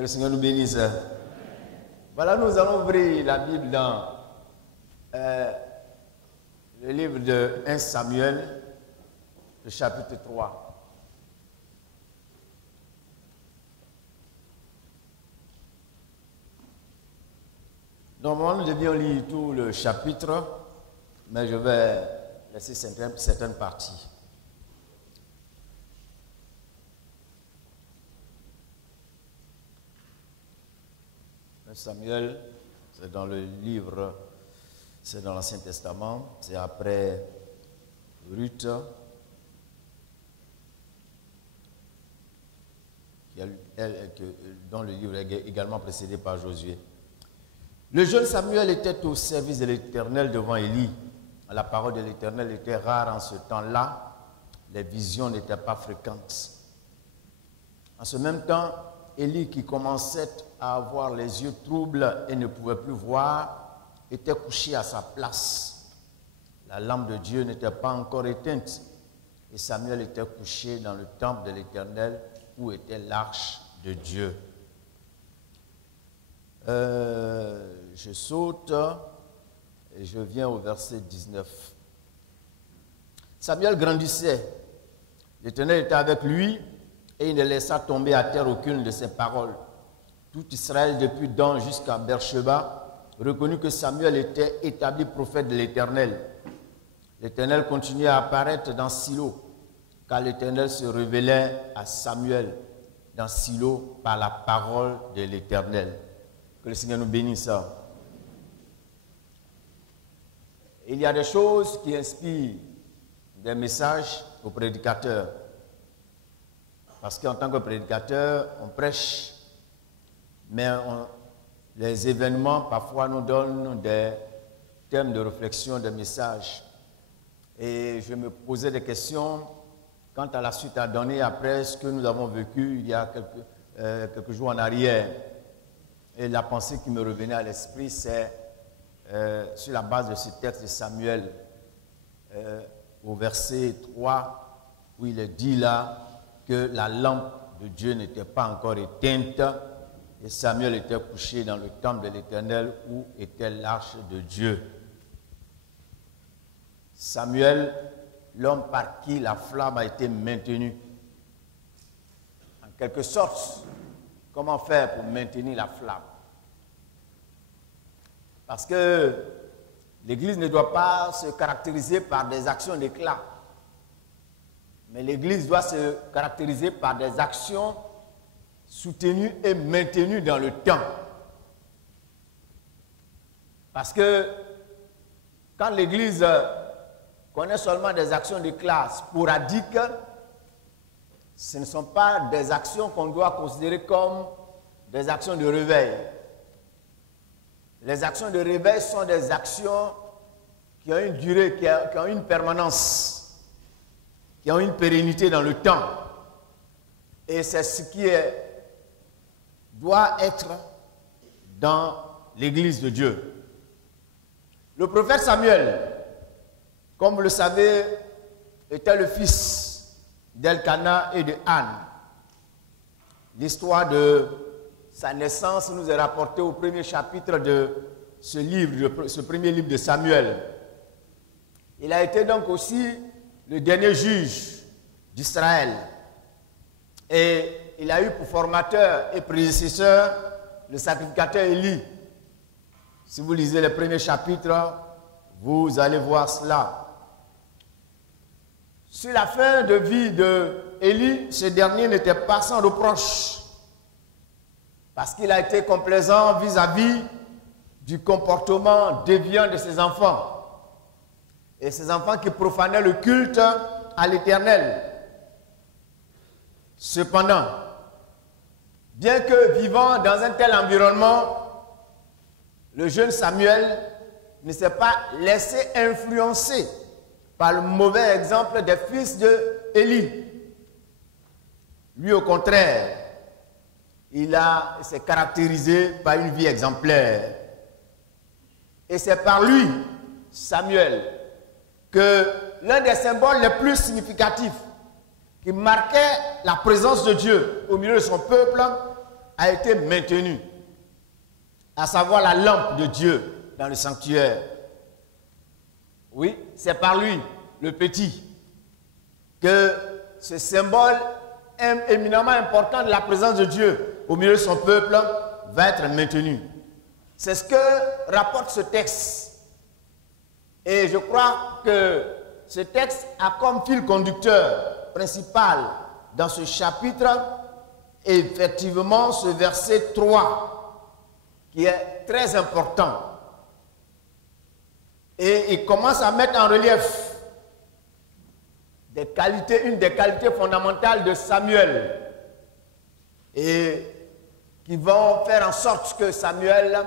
Que le Seigneur nous bénisse. Voilà, nous allons ouvrir la Bible dans le livre de 1 Samuel, le chapitre 3. Normalement, nous devions lire tout le chapitre, mais je vais laisser certaines parties. Samuel, c'est dans le livre, c'est dans l'Ancien Testament, c'est après Ruth, dont le livre est également précédé par Josué. Le jeune Samuel était au service de l'Éternel devant Élie. La parole de l'Éternel était rare en ce temps-là, les visions n'étaient pas fréquentes. En ce même temps, Élie, qui commençait à avoir les yeux troubles et ne pouvait plus voir, était couché à sa place. La lampe de Dieu n'était pas encore éteinte et Samuel était couché dans le temple de l'Éternel où était l'arche de Dieu. Je saute et je viens au verset 19. Samuel grandissait, l'Éternel était avec lui et il ne laissa tomber à terre aucune de ses paroles. Tout Israël, depuis Dan jusqu'à Beersheba, reconnut que Samuel était établi prophète de l'Éternel. L'Éternel continuait à apparaître dans Silo, car l'Éternel se révélait à Samuel dans Silo par la parole de l'Éternel. Que le Seigneur nous bénisse. Il y a des choses qui inspirent des messages aux prédicateurs. Parce qu'en tant que prédicateur, on prêche, mais les événements parfois nous donnent des thèmes de réflexion, des messages. Et je me posais des questions quant à la suite à donner après ce que nous avons vécu il y a quelques jours en arrière. Et la pensée qui me revenait à l'esprit, c'est sur la base de ce texte de Samuel, au verset 3, où il est dit là que la lampe de Dieu n'était pas encore éteinte et Samuel était couché dans le temple de l'Éternel où était l'arche de Dieu. Samuel, l'homme par qui la flamme a été maintenue. En quelque sorte, comment faire pour maintenir la flamme? Parce que l'Église ne doit pas se caractériser par des actions d'éclat. Mais l'Église doit se caractériser par des actions soutenues et maintenues dans le temps. Parce que quand l'Église connaît seulement des actions d'éclat sporadiques, ce ne sont pas des actions qu'on doit considérer comme des actions de réveil. Les actions de réveil sont des actions qui ont une durée, qui ont une permanence, qui ont une pérennité dans le temps. Et c'est ce qui doit être dans l'Église de Dieu. Le prophète Samuel, comme vous le savez, était le fils d'Elkana et de Anne. L'histoire de sa naissance nous est rapportée au premier chapitre de ce livre, ce premier livre de Samuel. Il a été donc aussi le dernier juge d'Israël. Et il a eu pour formateur et prédécesseur le sacrificateur Élie. Si vous lisez les premiers chapitres, vous allez voir cela. Sur la fin de vie d'Élie, ce dernier n'était pas sans reproche. Parce qu'il a été complaisant vis-à-vis du comportement déviant de ses enfants. Et ces enfants qui profanaient le culte à l'Éternel. Cependant, bien que vivant dans un tel environnement, le jeune Samuel ne s'est pas laissé influencer par le mauvais exemple des fils d'Élie. Lui, au contraire, il s'est caractérisé par une vie exemplaire. Et c'est par lui, Samuel, que l'un des symboles les plus significatifs qui marquait la présence de Dieu au milieu de son peuple a été maintenu, à savoir la lampe de Dieu dans le sanctuaire. Oui, c'est par lui, le petit, que ce symbole éminemment important de la présence de Dieu au milieu de son peuple va être maintenu. C'est ce que rapporte ce texte. Et je crois que ce texte a comme fil conducteur principal dans ce chapitre, effectivement, ce verset 3, qui est très important. Et il commence à mettre en relief une des qualités fondamentales de Samuel, et qui vont faire en sorte que Samuel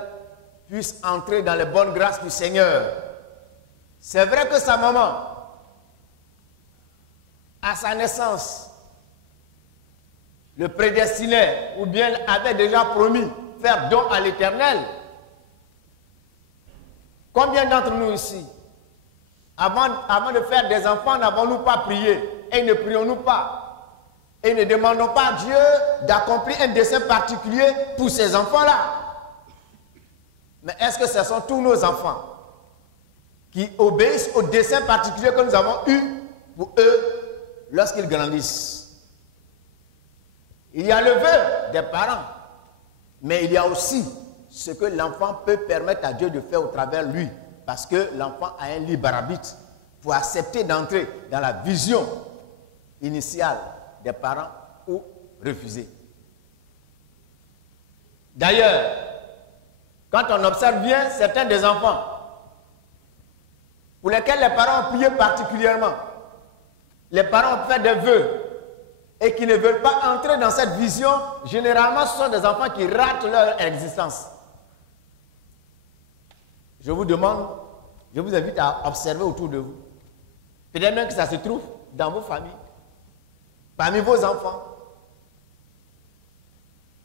puisse entrer dans les bonnes grâces du Seigneur. C'est vrai que sa maman, à sa naissance, le prédestinait ou bien avait déjà promis faire don à l'Éternel. Combien d'entre nous ici, avant de faire des enfants, n'avons-nous pas prié? Et ne prions-nous pas? Et ne demandons pas à Dieu d'accomplir un dessein particulier pour ces enfants-là? Mais est-ce que ce sont tous nos enfants qui obéissent au dessein particulier que nous avons eu pour eux lorsqu'ils grandissent? Il y a le vœu des parents, mais il y a aussi ce que l'enfant peut permettre à Dieu de faire au travers lui, parce que l'enfant a un libre arbitre pour accepter d'entrer dans la vision initiale des parents ou refuser. D'ailleurs, quand on observe bien certains des enfants pour lesquels les parents ont prié particulièrement, les parents ont fait des vœux et qui ne veulent pas entrer dans cette vision, généralement ce sont des enfants qui ratent leur existence. Je vous demande, je vous invite à observer autour de vous. Peut-être même que ça se trouve dans vos familles, parmi vos enfants.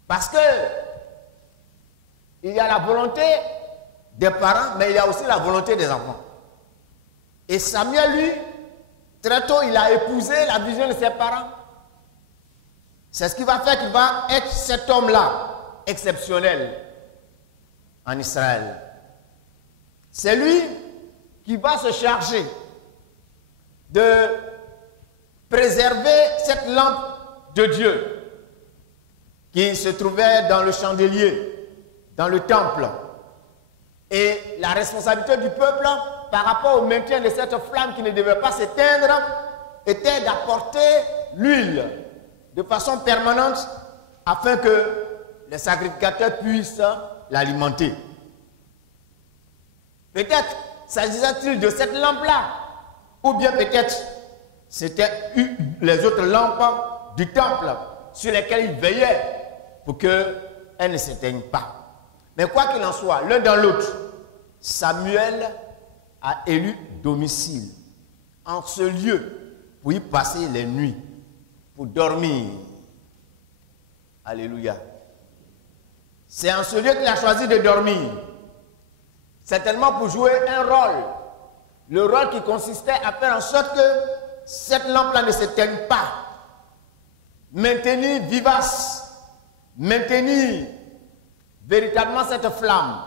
Parce que il y a la volonté des parents, mais il y a aussi la volonté des enfants. Et Samuel, lui, très tôt, il a épousé la vision de ses parents. C'est ce qui va faire qu'il va être cet homme-là, exceptionnel, en Israël. C'est lui qui va se charger de préserver cette lampe de Dieu qui se trouvait dans le chandelier, dans le temple. Et la responsabilité du peuple par rapport au maintien de cette flamme qui ne devait pas s'éteindre était d'apporter l'huile de façon permanente afin que les sacrificateurs puissent l'alimenter. Peut-être s'agissait-il de cette lampe-là, ou bien peut-être c'était les autres lampes du temple sur lesquelles il veillait pour qu'elles ne s'éteignent pas. Mais quoi qu'il en soit, l'un dans l'autre, Samuel a élu domicile en ce lieu pour y passer les nuits, pour dormir. Alléluia. C'est en ce lieu qu'il a choisi de dormir. Certainement pour jouer un rôle. Le rôle qui consistait à faire en sorte que cette lampe-là ne s'éteigne pas. Maintenir vivace, maintenir véritablement cette flamme.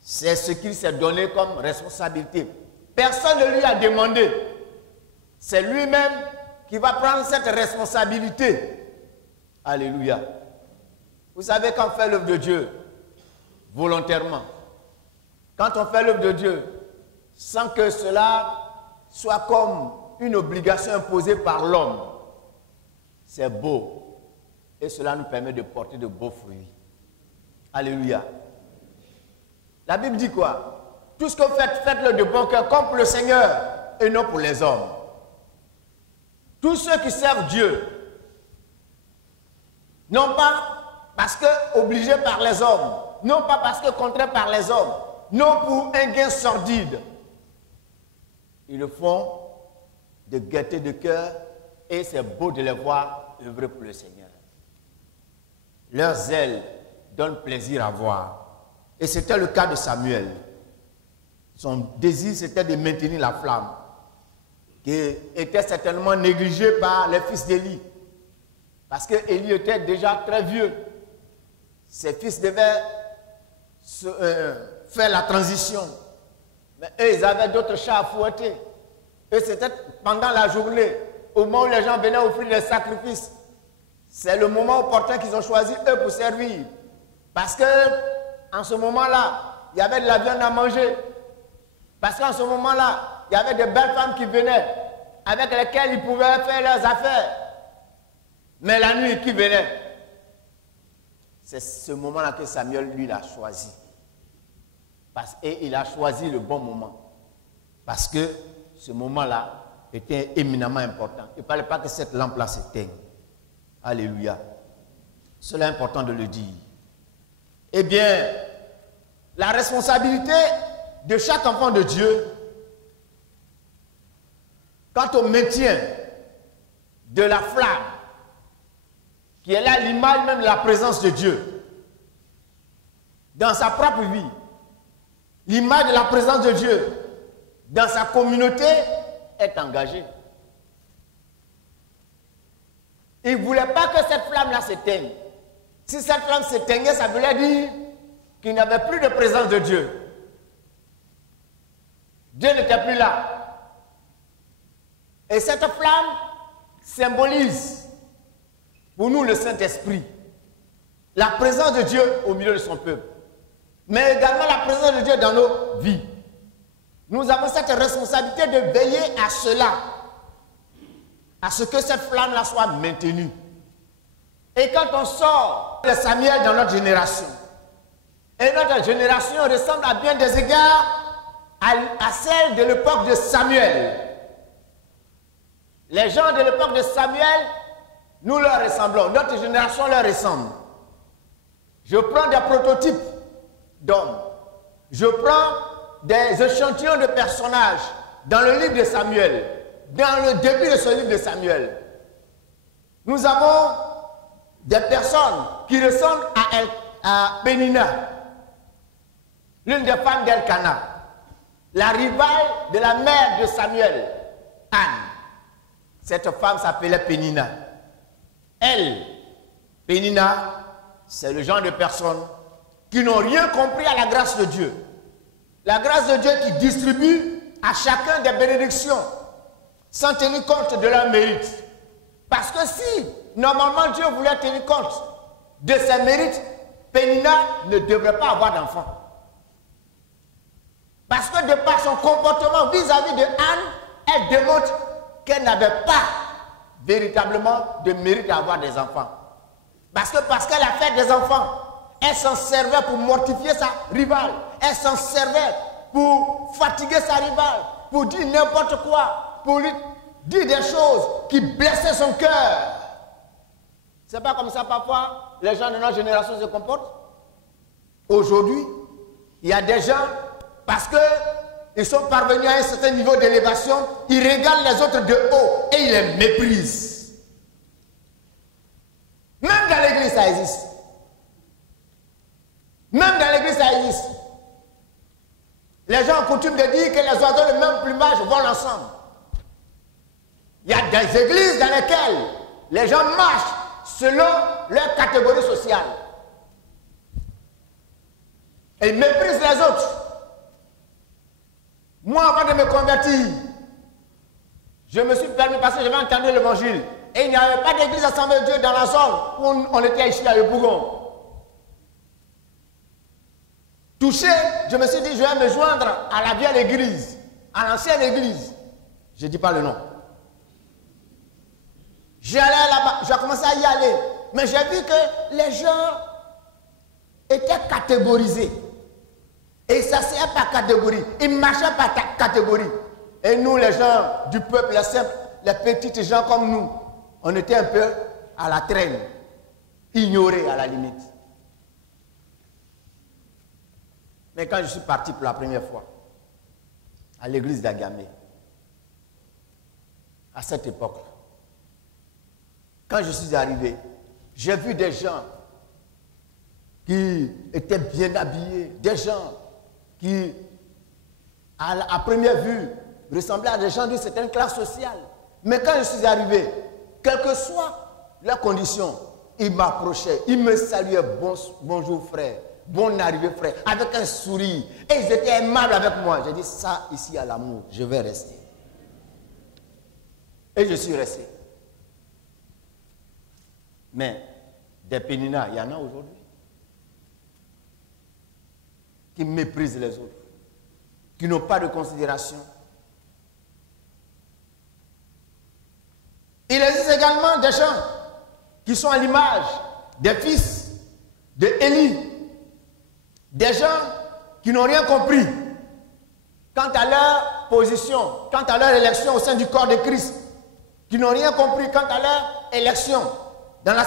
C'est ce qu'il s'est donné comme responsabilité. Personne ne lui a demandé. C'est lui-même qui va prendre cette responsabilité. Alléluia. Vous savez, quand on fait l'œuvre de Dieu, volontairement, quand on fait l'œuvre de Dieu, sans que cela soit comme une obligation imposée par l'homme, c'est beau. Et cela nous permet de porter de beaux fruits. Alléluia. La Bible dit quoi? Tout ce que vous faites, faites-le de bon cœur, comme pour le Seigneur et non pour les hommes. Tous ceux qui servent Dieu, non pas parce que obligés par les hommes, non pas parce que contraints par les hommes, non pour un gain sordide. Ils le font de gaieté de cœur et c'est beau de les voir œuvrer pour le Seigneur. Leur zèle donne plaisir à voir. Et c'était le cas de Samuel. Son désir, c'était de maintenir la flamme, qui était certainement négligée par les fils d'Élie. Parce qu'Élie était déjà très vieux. Ses fils devaient faire la transition. Mais eux, ils avaient d'autres chats à fouetter. Et c'était pendant la journée, au moment où les gens venaient offrir des sacrifices. C'est le moment opportun qu'ils ont choisi, eux, pour servir. Parce que, en ce moment-là, il y avait de la viande à manger. Parce qu'en ce moment-là, il y avait de belles femmes qui venaient, avec lesquelles ils pouvaient faire leurs affaires. Mais la nuit, qui venait? C'est ce moment-là que Samuel, lui, l'a choisi. Et il a choisi le bon moment. Parce que ce moment-là était éminemment important. Il ne fallait pas que cette lampe-là s'éteigne. Alléluia. C'est important de le dire. Eh bien, la responsabilité de chaque enfant de Dieu, quant au maintien de la flamme, qui est là l'image même de la présence de Dieu, dans sa propre vie, l'image de la présence de Dieu dans sa communauté est engagée. Il ne voulait pas que cette flamme-là s'éteigne. Si cette flamme s'éteignait, ça voulait dire qu'il n'y avait plus de présence de Dieu. Dieu n'était plus là. Et cette flamme symbolise pour nous le Saint-Esprit, la présence de Dieu au milieu de son peuple, mais également la présence de Dieu dans nos vies. Nous avons cette responsabilité de veiller à cela, à ce que cette flamme-là soit maintenue. Et quand on sort de Samuel dans notre génération, et notre génération ressemble à bien des égards à celle de l'époque de Samuel. Les gens de l'époque de Samuel, nous leur ressemblons, notre génération leur ressemble. Je prends des prototypes d'hommes, je prends des échantillons de personnages dans le livre de Samuel, dans le début de ce livre de Samuel. Nous avons des personnes qui ressemblent à Pénina, l'une des femmes d'Elkana, la rivale de la mère de Samuel, Anne. Cette femme s'appelait Pénina. Elle, Pénina, c'est le genre de personnes qui n'ont rien compris à la grâce de Dieu. La grâce de Dieu qui distribue à chacun des bénédictions sans tenir compte de leur mérite. Parce que si, normalement, Dieu voulait tenir compte de ses mérites, Pénina ne devrait pas avoir d'enfant. Parce que de par son comportement vis-à-vis de Anne, elle démontre qu'elle n'avait pas véritablement de mérite à avoir des enfants. Parce qu'elle a fait des enfants, elle s'en servait pour mortifier sa rivale. Elle s'en servait pour fatiguer sa rivale, pour dire n'importe quoi, pour lui dire des choses qui blessaient son cœur. C'est pas comme ça parfois les gens de notre génération se comportent. Aujourd'hui, il y a des gens, parce qu'ils sont parvenus à un certain niveau d'élévation, ils regardent les autres de haut et ils les méprisent. Même dans l'église, ça existe. Même dans l'église, ça existe. Les gens ont coutume de dire que les oiseaux de même plumage volent ensemble. Il y a des églises dans lesquelles les gens marchent selon leur catégorie sociale. Et ils méprisent les autres. Moi, avant de me convertir, je me suis permis, parce que j'avais entendu l'évangile, et il n'y avait pas d'église assemblée de Dieu dans la zone où on était ici à Yopougon. Touché, je me suis dit, je vais me joindre à la vieille église, à l'ancienne église. Je ne dis pas le nom. J'allais là-bas, j'ai commencé à y aller. Mais j'ai vu que les gens étaient catégorisés. Et ça, c'est par catégorie. Ils marchaient par catégorie. Et nous, les gens du peuple, les simples, les petites gens comme nous, on était un peu à la traîne, ignorés à la limite. Mais quand je suis parti pour la première fois à l'église d'Agamé, à cette époque, quand je suis arrivé, j'ai vu des gens qui étaient bien habillés, des gens qui, à première vue, ressemblaient à des gens d'une certaine classe sociale. Mais quand je suis arrivé, quelle que soit leur condition, il m'approchait, il me saluait, bonjour frère, bonne arrivée frère, avec un sourire. Et ils étaient aimables avec moi. J'ai dit, ça ici à l'amour, je vais rester. Et je suis resté. Mais des péninas, il y en a aujourd'hui qui méprisent les autres, qui n'ont pas de considération. Il existe également des gens qui sont à l'image des fils de Élie, des gens qui n'ont rien compris quant à leur position, quant à leur élection au sein du corps de Christ, qui n'ont rien compris quant à leur élection dans la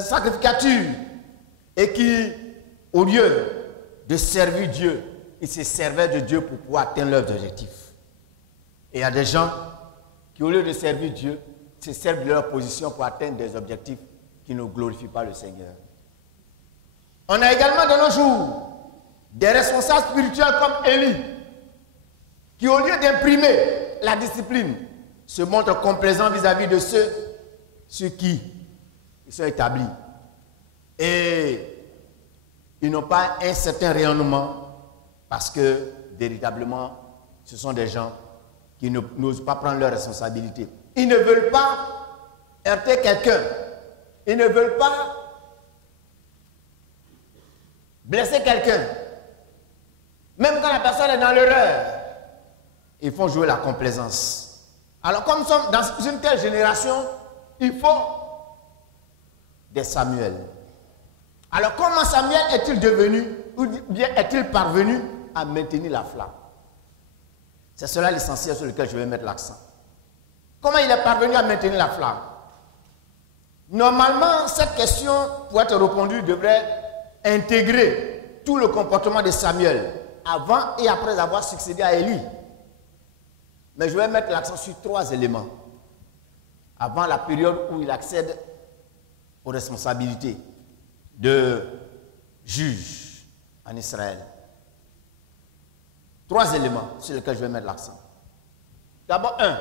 sacrificature et qui, au lieu de servir Dieu, ils se servaient de Dieu pour pouvoir atteindre leurs objectifs. Et il y a des gens qui, au lieu de servir Dieu, se servent de leur position pour atteindre des objectifs qui ne glorifient pas le Seigneur. On a également de nos jours des responsables spirituels comme Élie, qui, au lieu d'imprimer la discipline, se montrent complaisants vis-à-vis de ceux sur qui ils sont établis. Et ils n'ont pas un certain rayonnement parce que, véritablement, ce sont des gens qui n'osent pas prendre leurs responsabilités. Ils ne veulent pas heurter quelqu'un. Ils ne veulent pas blesser quelqu'un. Même quand la personne est dans l'erreur, ils font jouer la complaisance. Alors, comme nous sommes dans une telle génération, il faut des Samuel. Alors, comment Samuel est-il devenu, ou bien est-il parvenu à maintenir la flamme? C'est cela l'essentiel sur lequel je vais mettre l'accent. Comment il est parvenu à maintenir la flamme? Normalement, cette question, pour être répondue, devrait intégrer tout le comportement de Samuel, avant et après avoir succédé à Élie. Mais je vais mettre l'accent sur 3 éléments. Avant la période où il accède aux responsabilités de juge en Israël. 3 éléments sur lesquels je vais mettre l'accent. D'abord, 1.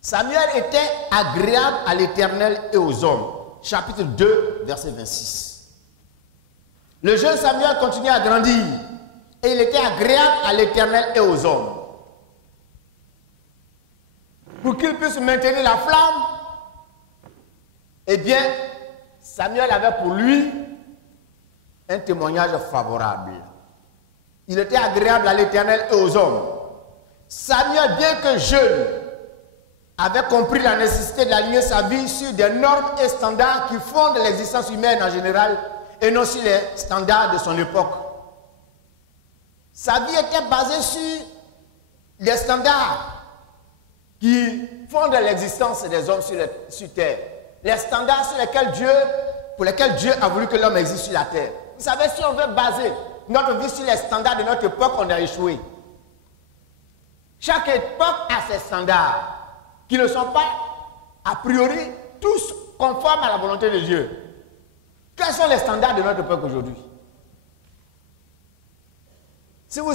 Samuel était agréable à l'Éternel et aux hommes. Chapitre 2, verset 26. Le jeune Samuel continuait à grandir et il était agréable à l'Éternel et aux hommes. Pour qu'il puisse maintenir la flamme, eh bien, Samuel avait pour lui un témoignage favorable. Il était agréable à l'Éternel et aux hommes. Samuel, bien que jeune, avait compris la nécessité d'aligner sa vie sur des normes et standards qui fondent l'existence humaine en général et non sur les standards de son époque. Sa vie était basée sur les standards qui fondent l'existence des hommes sur terre. Les standards pour lesquels Dieu a voulu que l'homme existe sur la terre. Vous savez, si on veut baser notre vie sur les standards de notre époque, on a échoué. Chaque époque a ses standards qui ne sont pas, a priori, tous conformes à la volonté de Dieu. Quels sont les standards de notre époque aujourd'hui? Si vous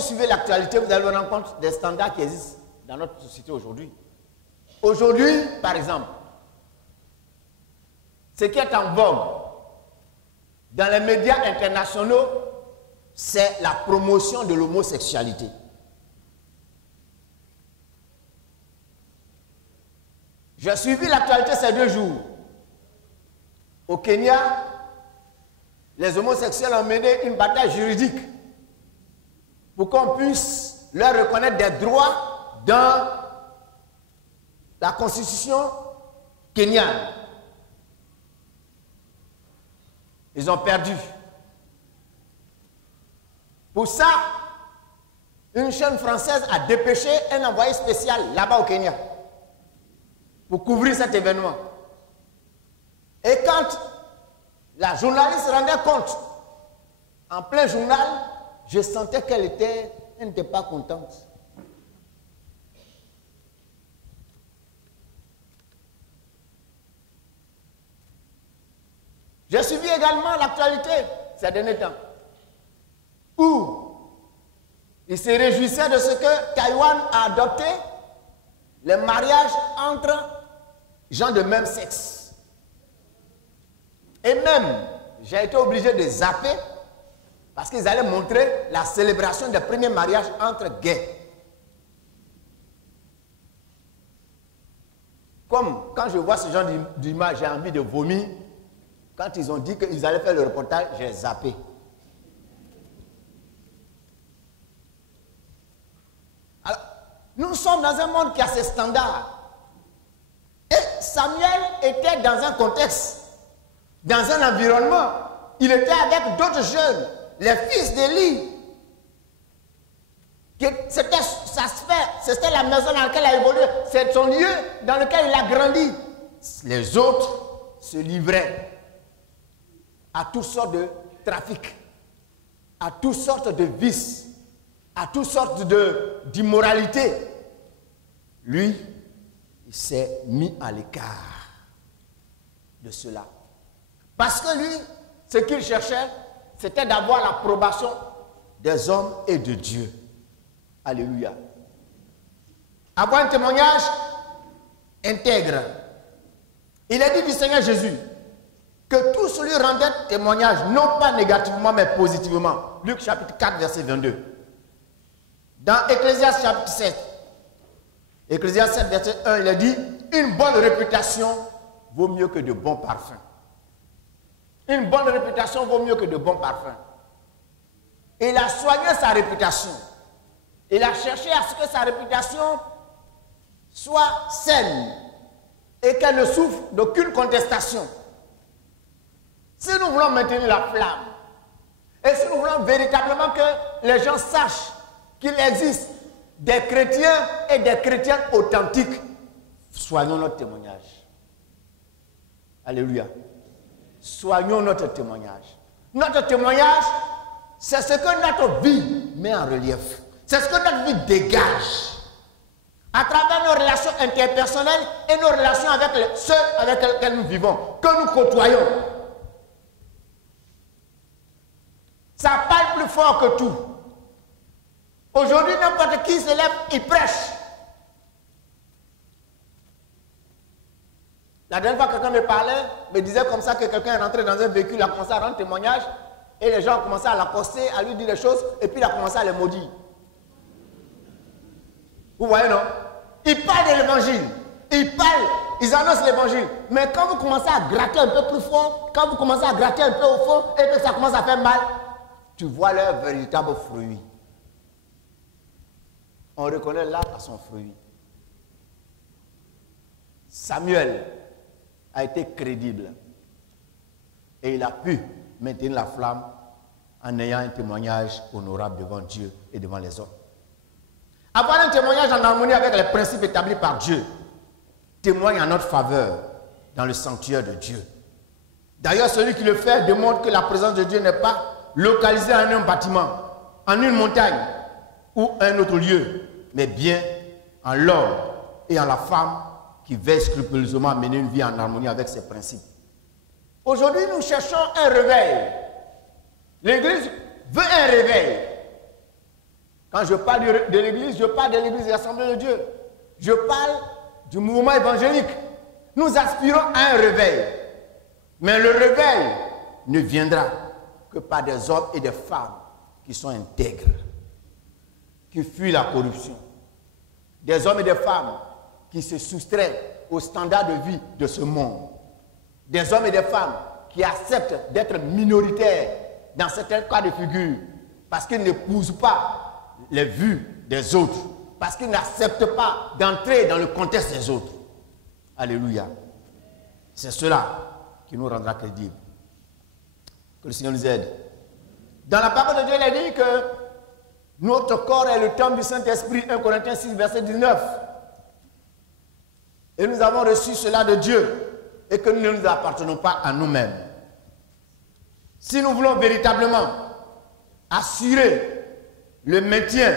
suivez l'actualité, vous allez vous rendre compte des standards qui existent dans notre société aujourd'hui. Aujourd'hui, par exemple, ce qui est en vogue dans les médias internationaux, c'est la promotion de l'homosexualité. J'ai suivi l'actualité ces 2 jours. Au Kenya, les homosexuels ont mené une bataille juridique pour qu'on puisse leur reconnaître des droits dans la constitution kenyane. Ils ont perdu. Pour ça, une chaîne française a dépêché un envoyé spécial là-bas au Kenya pour couvrir cet événement. Et quand la journaliste rendait compte, en plein journal, je sentais qu'elle n'était pas contente. J'ai suivi également l'actualité ces derniers temps, où il se réjouissait de ce que Taïwan a adopté les mariages entre gens de même sexe. Et même, j'ai été obligé de zapper parce qu'ils allaient montrer la célébration des premiers mariages entre gays. Comme quand je vois ce genre d'image, j'ai envie de vomir. Quand ils ont dit qu'ils allaient faire le reportage, j'ai zappé. Alors, nous sommes dans un monde qui a ses standards. Et Samuel était dans un contexte, dans un environnement. Il était avec d'autres jeunes, les fils d'Élie. C'était sa sphère, c'était la maison dans laquelle il a évolué, c'est son lieu dans lequel il a grandi. Les autres se livraient à toutes sortes de trafics, à toutes sortes de vices, à toutes sortes d'immoralité. Lui, il s'est mis à l'écart de cela. Parce que lui, ce qu'il cherchait, c'était d'avoir l'approbation des hommes et de Dieu. Alléluia. Avoir un témoignage intègre. Il est dit du Seigneur Jésus que tous lui rendaient témoignage, non pas négativement, mais positivement. Luc chapitre 4, verset 22. Dans Ecclésiaste chapitre 7, Ecclésiaste 7, verset 1, il est dit, une bonne réputation vaut mieux que de bons parfums. Une bonne réputation vaut mieux que de bons parfums. Il a soigné sa réputation. Il a cherché à ce que sa réputation soit saine et qu'elle ne souffre d'aucune contestation. Si nous voulons maintenir la flamme et si nous voulons véritablement que les gens sachent qu'il existe des chrétiens et des chrétiens authentiques, soignons notre témoignage. Alléluia. Soignons notre témoignage. Notre témoignage, c'est ce que notre vie met en relief. C'est ce que notre vie dégage. À travers nos relations interpersonnelles et nos relations avec ceux avec lesquels nous vivons, que nous côtoyons. Ça parle plus fort que tout. Aujourd'hui, n'importe qui se lève, il prêche. La dernière fois, quelqu'un me parlait, me disait comme ça que quelqu'un est rentré dans un véhicule, il a commencé à rendre témoignage, et les gens ont commencé à l'accoster, à lui dire des choses, et puis il a commencé à les maudire. Vous voyez, non? Ils parlent de l'évangile. Ils parlent, ils annoncent l'évangile. Mais quand vous commencez à gratter un peu plus fort, quand vous commencez à gratter un peu au fond, et que ça commence à faire mal, tu vois leur véritable fruit. On reconnaît l'arbre à son fruit. Samuel a été crédible. Et il a pu maintenir la flamme en ayant un témoignage honorable devant Dieu et devant les hommes. Avoir un témoignage en harmonie avec les principes établis par Dieu témoigne en notre faveur dans le sanctuaire de Dieu. D'ailleurs, celui qui le fait démontre que la présence de Dieu n'est pas localisée en un bâtiment, en une montagne ou un autre lieu, mais bien en l'homme et en la femme qui veille scrupuleusement à mener une vie en harmonie avec ses principes. Aujourd'hui, nous cherchons un réveil. L'Église veut un réveil. Quand je parle de l'Église, je parle de l'Église de l'Assemblée de Dieu. Je parle du mouvement évangélique. Nous aspirons à un réveil. Mais le réveil ne viendra que par des hommes et des femmes qui sont intègres, qui fuient la corruption. Des hommes et des femmes qui se soustraient aux standards de vie de ce monde. Des hommes et des femmes qui acceptent d'être minoritaires dans certains cas de figure parce qu'ils n'épousent pas les vues des autres, parce qu'ils n'acceptent pas d'entrer dans le contexte des autres. Alléluia. C'est cela qui nous rendra crédibles. Que le Seigneur nous aide. Dans la parole de Dieu, il est dit que notre corps est le temple du Saint-Esprit, 1 Corinthiens 6, verset 19. Et nous avons reçu cela de Dieu et que nous ne nous appartenons pas à nous-mêmes. Si nous voulons véritablement assurer le maintien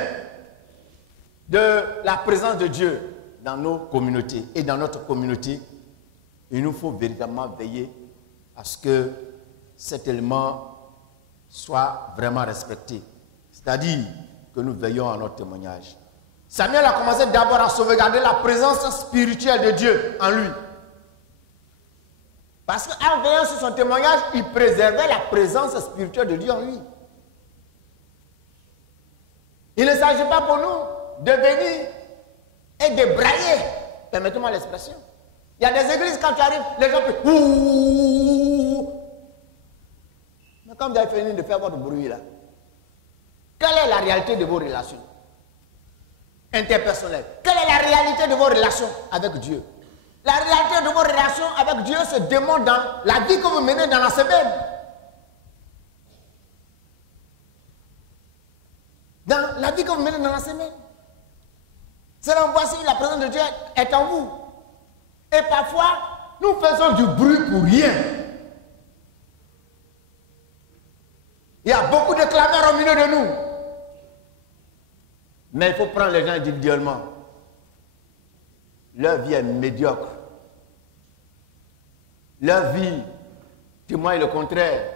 de la présence de Dieu dans nos communautés et dans notre communauté, il nous faut véritablement veiller à ce que cet élément soit vraiment respecté. C'est-à-dire que nous veillons à notre témoignage. Samuel a commencé d'abord à sauvegarder la présence spirituelle de Dieu en lui. Parce qu'en veillant sur son témoignage, il préservait la présence spirituelle de Dieu en lui. Il ne s'agit pas pour nous de venir et de brailler. Permettez-moi l'expression. Il y a des églises, quand tu arrives, les gens peuvent... Mais quand vous avez fini de faire votre bruit là, quelle est la réalité de vos relations interpersonnelles? Quelle est la réalité de vos relations avec Dieu? La réalité de vos relations avec Dieu se démontre dans la vie que vous menez dans la semaine. Dans la vie que vous menez dans la semaine. C'est là où voici la présence de Dieu est en vous. Et parfois, nous faisons du bruit pour rien. Il y a beaucoup de clameurs au milieu de nous. Mais il faut prendre les gens individuellement. Leur vie est médiocre. Leur vie témoigne le contraire.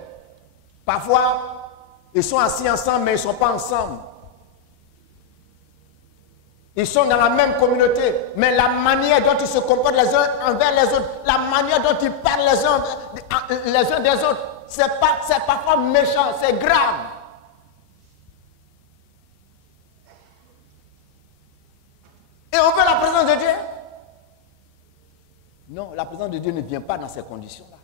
Parfois, ils sont assis ensemble, mais ils ne sont pas ensemble. Ils sont dans la même communauté, mais la manière dont ils se comportent les uns envers les autres, la manière dont ils parlent les uns des autres, c'est parfois méchant, c'est grave. Et on veut la présence de Dieu? Non, la présence de Dieu ne vient pas dans ces conditions-là.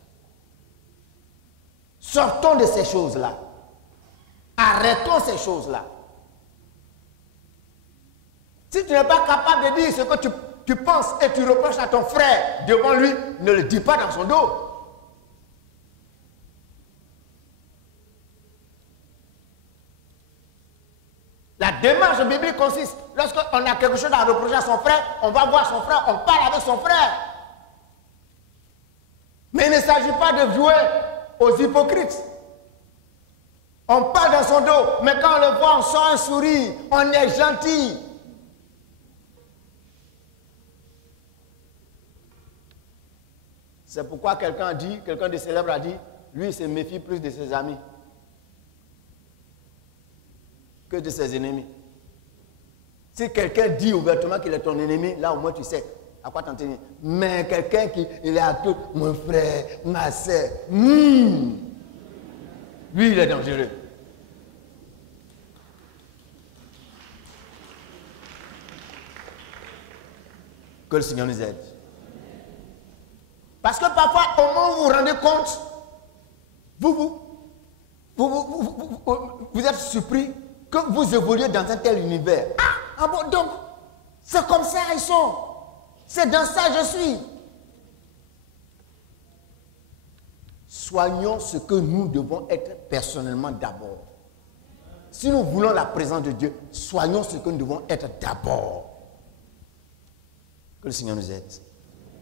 Sortons de ces choses-là. Arrêtons ces choses-là. Si tu n'es pas capable de dire ce que tu penses et tu reproches à ton frère devant lui, ne le dis pas dans son dos. La démarche biblique consiste, lorsqu'on a quelque chose à reprocher à son frère, on va voir son frère, on parle avec son frère. Mais il ne s'agit pas de jouer aux hypocrites. On parle dans son dos, mais quand on le voit, on sort un sourire, on est gentil. C'est pourquoi quelqu'un de célèbre a dit, lui il se méfie plus de ses amis que de ses ennemis. Si quelqu'un dit ouvertement qu'il est ton ennemi, là au moins tu sais à quoi t'en tenir. Mais quelqu'un qui il est à tout, mon frère, ma soeur, lui il est dangereux. Que le Seigneur nous aide. Parce que parfois, au moment où vous vous rendez compte, vous êtes surpris que vous évoluez dans un tel univers. Ah bon, donc, c'est comme ça ils sont. C'est dans ça je suis. Soignons ce que nous devons être personnellement d'abord. Si nous voulons la présence de Dieu, soignons ce que nous devons être d'abord. Que le Seigneur nous aide.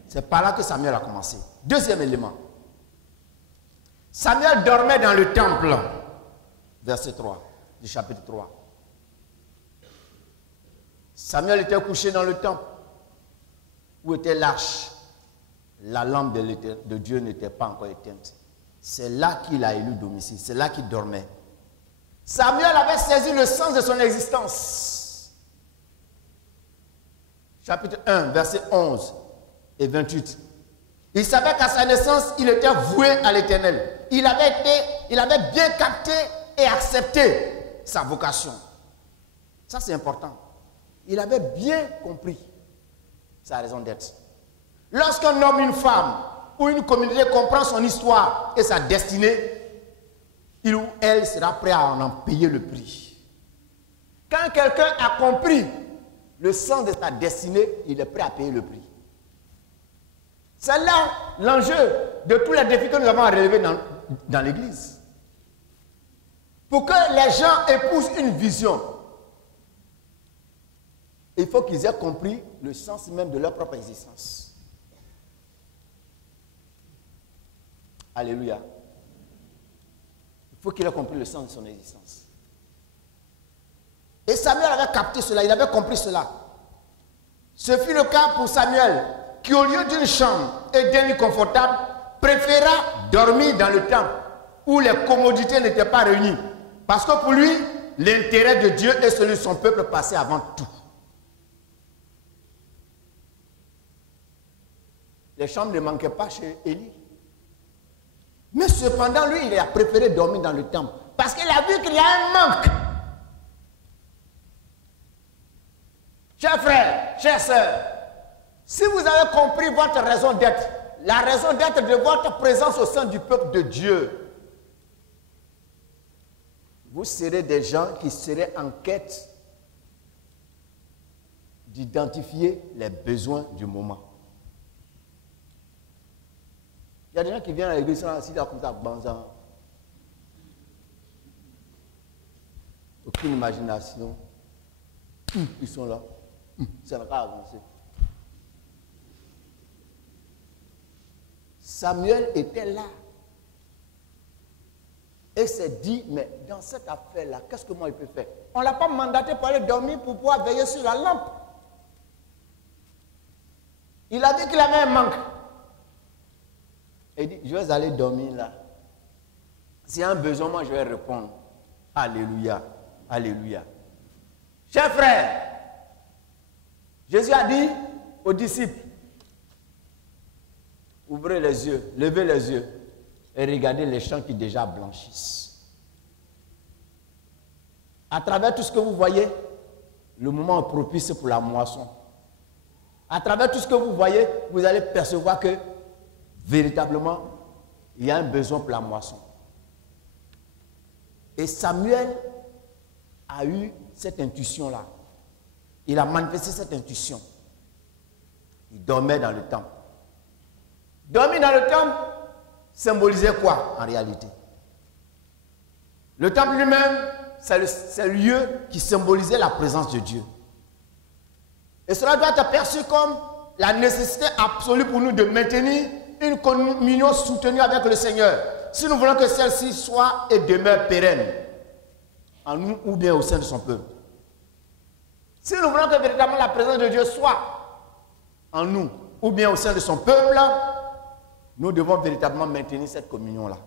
C'est par là que Samuel a commencé. Deuxième élément. Samuel dormait dans le temple. Verset 3 du chapitre 3. Samuel était couché dans le temple où était l'arche. La lampe de Dieu n'était pas encore éteinte. C'est là qu'il a élu domicile. C'est là qu'il dormait. Samuel avait saisi le sens de son existence. Chapitre 1, verset 11 et 28. Il savait qu'à sa naissance, il était voué à l'Éternel. Il avait bien capté et accepté sa vocation. Ça, c'est important. Il avait bien compris sa raison d'être. Lorsqu'un homme, une femme ou une communauté comprend son histoire et sa destinée, il ou elle sera prêt à en payer le prix. Quand quelqu'un a compris le sens de sa destinée, il est prêt à payer le prix. C'est là l'enjeu de tous les défis que nous avons à relever dans l'Église. Pour que les gens épousent une vision, il faut qu'ils aient compris le sens même de leur propre existence. Alléluia. Il faut qu'il ait compris le sens de son existence. Et Samuel avait capté cela, il avait compris cela. Ce fut le cas pour Samuel, qui au lieu d'une chambre et d'un lit confortable, préféra dormir dans le temple où les commodités n'étaient pas réunies. Parce que pour lui, l'intérêt de Dieu et celui de son peuple passaient avant tout. Les chambres ne manquaient pas chez Élie. Mais cependant, lui, il a préféré dormir dans le temple. Parce qu'il a vu qu'il y a un manque. Chers frères, chères sœurs, si vous avez compris votre raison d'être, la raison d'être de votre présence au sein du peuple de Dieu, vous serez des gens qui seraient en quête d'identifier les besoins du moment. Il y a des gens qui viennent à l'église, ils sont assis là comme ça, banzan. Aucune imagination. Ils sont là. Ça n'a pas avancé. Samuel était là. Et s'est dit, mais dans cette affaire-là, qu'est-ce que moi je peux faire? On ne l'a pas mandaté pour aller dormir pour pouvoir veiller sur la lampe. Il a dit qu'il avait un manque. Il dit, je vais aller dormir là. S'il y a un besoin, moi je vais répondre. Alléluia. Alléluia. Chers frères, Jésus a dit aux disciples, ouvrez les yeux, levez les yeux et regardez les champs qui déjà blanchissent. À travers tout ce que vous voyez, le moment est propice pour la moisson. À travers tout ce que vous voyez, vous allez percevoir que véritablement, il y a un besoin pour la moisson. Et Samuel a eu cette intuition-là. Il a manifesté cette intuition. Il dormait dans le temple. Dormir dans le temple symbolisait quoi en réalité? Le temple lui-même, c'est le lieu qui symbolisait la présence de Dieu. Et cela doit être perçu comme la nécessité absolue pour nous de maintenir une communion soutenue avec le Seigneur. Si nous voulons que celle-ci soit et demeure pérenne en nous ou bien au sein de son peuple. Si nous voulons que véritablement la présence de Dieu soit en nous ou bien au sein de son peuple, nous devons véritablement maintenir cette communion-là.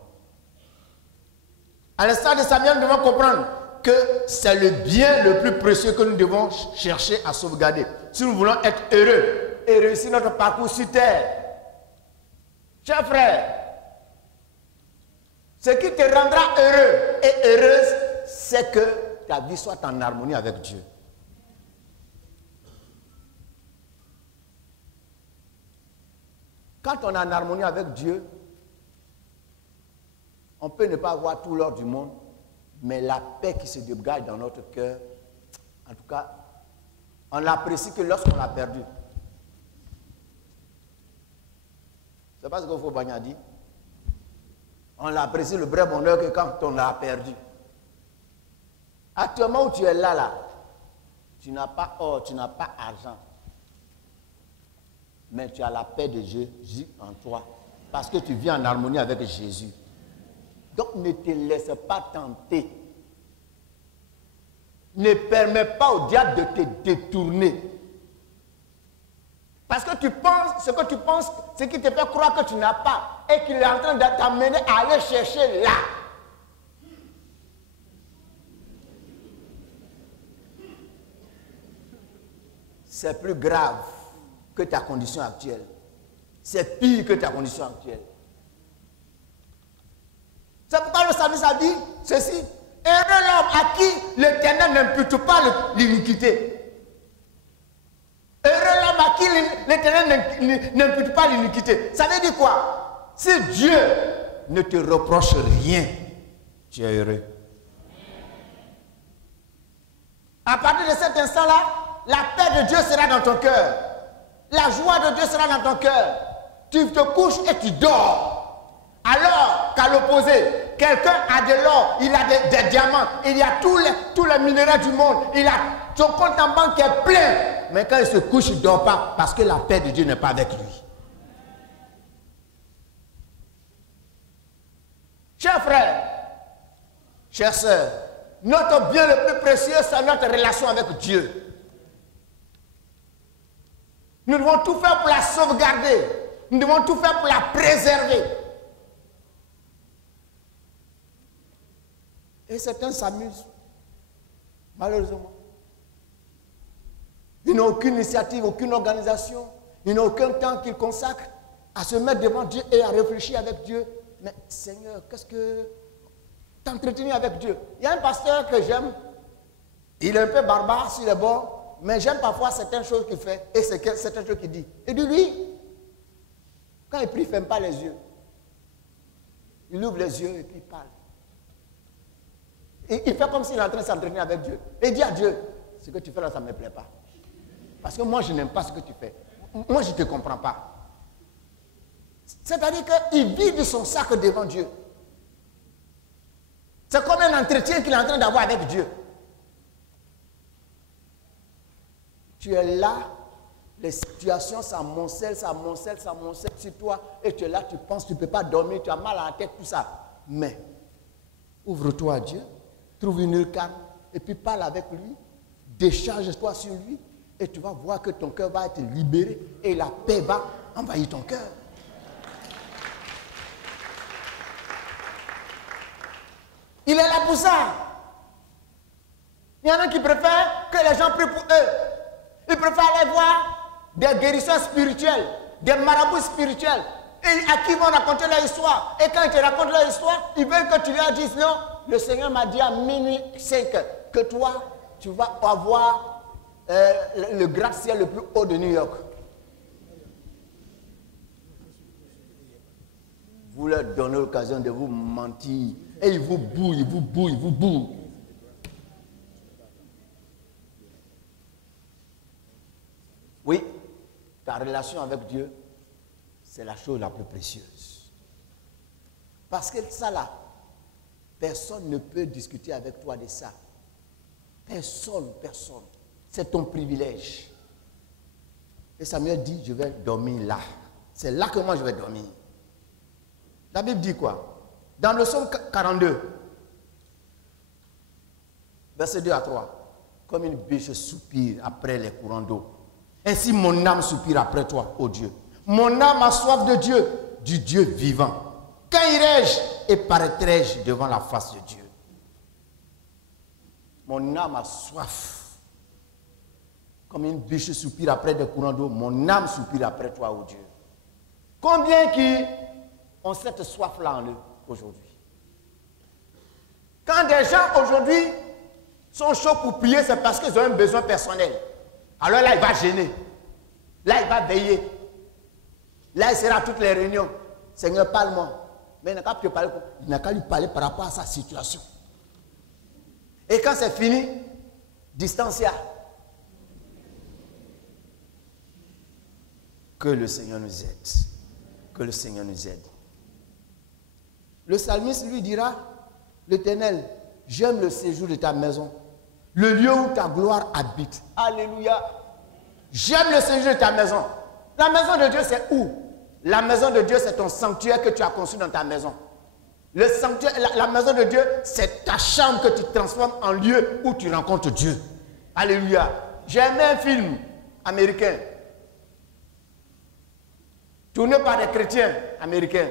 À l'instar de Samuel, nous devons comprendre que c'est le bien le plus précieux que nous devons chercher à sauvegarder. Si nous voulons être heureux et réussir notre parcours sur terre. Chers frères, ce qui te rendra heureux et heureuse, c'est que ta vie soit en harmonie avec Dieu. Quand on est en harmonie avec Dieu, on peut ne pas avoir tout l'or du monde, mais la paix qui se dégage dans notre cœur, en tout cas, on l'apprécie que lorsqu'on l'a perdu. C'est pas ce que Fobagna a dit. On l'apprécie le vrai bonheur que quand on l'a perdu. Actuellement où tu es là, tu n'as pas or, tu n'as pas argent. Mais tu as la paix de Jésus en toi. Parce que tu vis en harmonie avec Jésus. Donc ne te laisse pas tenter. Ne permets pas au diable de te détourner. Parce que tu penses, ce que tu penses, ce qui te fait croire que tu n'as pas, et qu'il est en train de t'amener à aller chercher là. C'est plus grave que ta condition actuelle. C'est pire que ta condition actuelle. C'est pourquoi le psalmiste a dit ceci. Heureux l'homme à qui l'Éternel n'impute pas l'iniquité. Heureux l'homme à qui l'Éternel n'impute pas l'iniquité. Ça veut dire quoi? Si Dieu ne te reproche rien, tu es heureux. À partir de cet instant-là, la paix de Dieu sera dans ton cœur. La joie de Dieu sera dans ton cœur. Tu te couches et tu dors. Alors qu'à l'opposé, quelqu'un a de l'or, il a des diamants, il y a tous les minéraux du monde, il a son compte en banque qui est plein. Mais quand il se couche, il ne dort pas parce que la paix de Dieu n'est pas avec lui. Chers frères, chères sœurs, notre bien le plus précieux, c'est notre relation avec Dieu. Nous devons tout faire pour la sauvegarder. Nous devons tout faire pour la préserver. Et certains s'amusent. Malheureusement. Ils n'ont aucune initiative, aucune organisation. Ils n'ont aucun temps qu'ils consacrent à se mettre devant Dieu et à réfléchir avec Dieu mais Seigneur, qu'est-ce que t'entretenir avec Dieu? Il y a un pasteur que j'aime, il est un peu barbare sur les bords, mais j'aime parfois certaines choses qu'il fait et certaines choses qu'il dit. Et de lui, quand il prie, il ne ferme pas les yeux. Il ouvre les yeux et puis il parle. Et il fait comme s'il est en train de s'entraîner avec Dieu. Et il dit à Dieu, ce que tu fais là, ça ne me plaît pas. Parce que moi, je n'aime pas ce que tu fais. Moi, je ne te comprends pas. C'est-à-dire qu'il vide son sac devant Dieu. C'est comme un entretien qu'il est en train d'avoir avec Dieu. Tu es là, les situations, ça amoncelle sur toi. Et tu es là, tu penses, tu ne peux pas dormir, tu as mal à la tête, tout ça. Mais, ouvre-toi à Dieu, trouve une heure calme, et puis parle avec lui, décharge-toi sur lui, et tu vas voir que ton cœur va être libéré, et la paix va envahir ton cœur. Il est là pour ça. Il y en a qui préfèrent que les gens prient pour eux. Ils préfèrent aller voir des guérisseurs spirituels, des marabouts spirituels, et à qui vont raconter leur histoire. Et quand ils te racontent leur histoire, ils veulent que tu leur dises non. Le Seigneur m'a dit à minuit 5 que toi, tu vas avoir le gratte-ciel le plus haut de New York. Vous leur donnez l'occasion de vous mentir. Et ils vous bouillent, ils vous bouillent, ils vous bouillent. Oui, ta relation avec Dieu, c'est la chose la plus précieuse. Parce que ça là, personne ne peut discuter avec toi de ça. Personne. C'est ton privilège. Et Samuel dit, je vais dormir là. C'est là que moi je vais dormir. La Bible dit quoi? Dans le psaume 42, verset 2 à 3, comme une biche soupire après les courants d'eau, ainsi mon âme soupire après toi, ô Dieu. Mon âme a soif de Dieu, du Dieu vivant. Quand irai-je et paraîtrai-je devant la face de Dieu? Mon âme a soif. Comme une biche soupire après des courants d'eau, mon âme soupire après toi, ô Dieu. Combien qui ont cette soif-là en eux aujourd'hui? Quand des gens aujourd'hui sont chauds pour prier, c'est parce qu'ils ont un besoin personnel. Alors là, il va gêner. Là, il va veiller. Là, il sera à toutes les réunions. Seigneur, parle-moi. Mais il n'a qu'à lui parler par rapport à sa situation. Et quand c'est fini, distancia. Que le Seigneur nous aide. Que le Seigneur nous aide. Le psalmiste lui dira, l'Éternel, j'aime le séjour de ta maison, le lieu où ta gloire habite. Alléluia. J'aime le séjour de ta maison. La maison de Dieu, c'est où? La maison de Dieu, c'est ton sanctuaire que tu as conçu dans ta maison. Le sanctuaire, la maison de Dieu, c'est ta chambre que tu transformes en lieu où tu rencontres Dieu. Alléluia. J'ai aimé un film américain, tourné par des chrétiens américains.